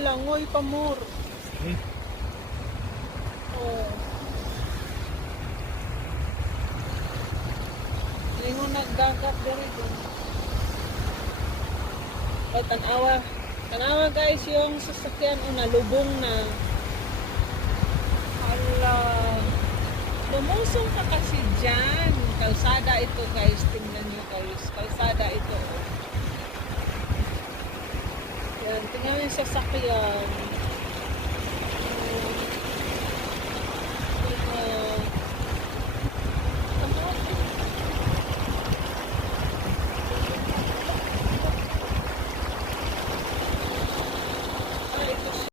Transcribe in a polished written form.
langoy pa more. Oh. Lingon nagdagat diri dun. Ay, tanawa. Tanawa guys, yung sasakyan nalubong na. Hala. Lumusong ka kasi dyan. Kalsada ito guys. Tingnan nyo guys. Kalsada ito. Yan. Tingnan nyo yung sasakyan.